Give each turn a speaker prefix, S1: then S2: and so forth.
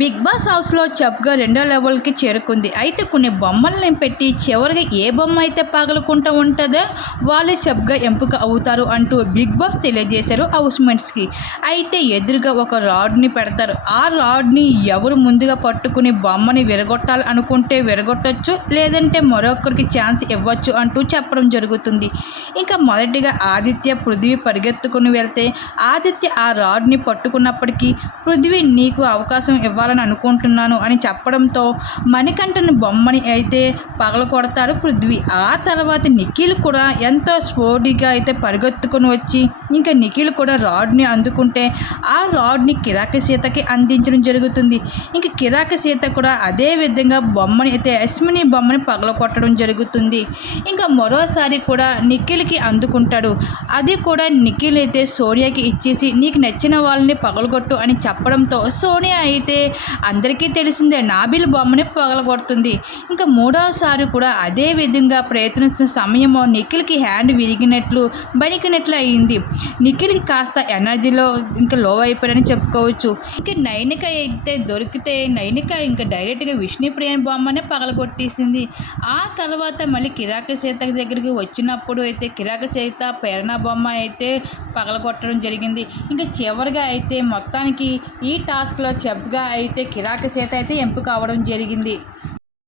S1: Big boss హౌస్లో చప్గా రెండో లెవెల్కి చేరుకుంది. అయితే కొన్ని బొమ్మల్ని పెట్టి చివరిగా ఏ బొమ్మ అయితే పగలుకుంటూ ఉంటుందో వాళ్ళే చప్గా ఎంపిక అవుతారు అంటూ బిగ్ బాస్ తెలియజేశారు హౌస్మెంట్స్కి అయితే ఎదురుగా ఒక రాడ్ని పెడతారు. ఆ రాడ్ని ఎవరు ముందుగా పట్టుకుని బొమ్మని విరగొట్టాలి అనుకుంటే విరగొట్టచ్చు లేదంటే మరొకరికి ఛాన్స్ ఇవ్వచ్చు అంటూ చెప్పడం జరుగుతుంది. ఇంకా మొదటిగా ఆదిత్య పృథ్వీ పరిగెత్తుకుని వెళ్తే ఆదిత్య ఆ రాడ్ని పట్టుకున్నప్పటికీ పృథ్వీ నీకు అవకాశం ఇవ్వాలి ఇవ్వాలని అనుకుంటున్నాను అని చెప్పడంతో మణికంఠను బొమ్మని అయితే పగల కొడతాడు పృథ్వీ. ఆ తర్వాత నిఖిల్ కూడా ఎంతో స్పోర్టీగా అయితే పరిగెత్తుకుని వచ్చి ఇంకా నిఖిల్ కూడా రాడ్ని అందుకుంటే ఆ రాడ్ని కిరాక సీతకి అందించడం జరుగుతుంది. ఇంకా కిరాక సీత కూడా అదే విధంగా బొమ్మని అయితే అశ్మిని బొమ్మని పగల కొట్టడం జరుగుతుంది. ఇంకా మరోసారి కూడా నిఖిల్కి అందుకుంటాడు. అది కూడా నిఖిల్ అయితే సోనియాకి ఇచ్చేసి నీకు నచ్చిన వాళ్ళని పగలగొట్టు అని చెప్పడంతో సోనియా అయితే అందరికీ తెలిసిందే నాబిల్ బొమ్మని పగలగొడుతుంది. ఇంకా మూడవసారి కూడా అదే విధంగా ప్రయత్నిస్తున్న సమయంలో నిఖిల్కి హ్యాండ్ విరిగినట్లు బనికినట్లు అయింది. నిఖిల్కి కాస్త ఎనర్జీలో ఇంకా లో అయిపోయాడని చెప్పుకోవచ్చు. ఇంకా నైనిక అయితే దొరికితే నైనిక ఇంకా డైరెక్ట్గా విష్ణుప్రియ బొమ్మనే పగలగొట్టేసింది. ఆ తర్వాత మళ్ళీ కిరాక సీత దగ్గరికి వచ్చినప్పుడు అయితే కిరాక సీత ప్రేరణ బొమ్మ అయితే పగలగొట్టడం జరిగింది. ఇంకా చివరిగా అయితే మొత్తానికి ఈ టాస్క్లో చెప్గా అయితే కిరాక సీత అయితే ఎంపిక అవ్వడం జరిగింది.